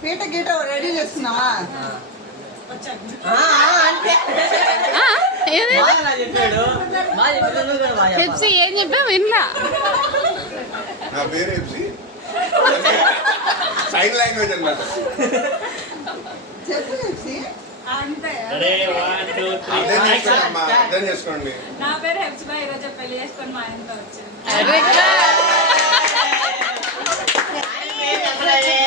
పీట గీట రెడీ చేస్తున్నావా? ఏం చెప్పా విన్నా. నా పేరు ఎఫ్సి, సైన్ లాంగ్వేజ్ అన్నమాట. చెప్పు ఎఫ్సి. అర్థం చేసుకోండి. నా పేరు హెప్సిబా, ఈరోజు పెళ్లి చేసుకొని మా ఇంట్లో వచ్చాను.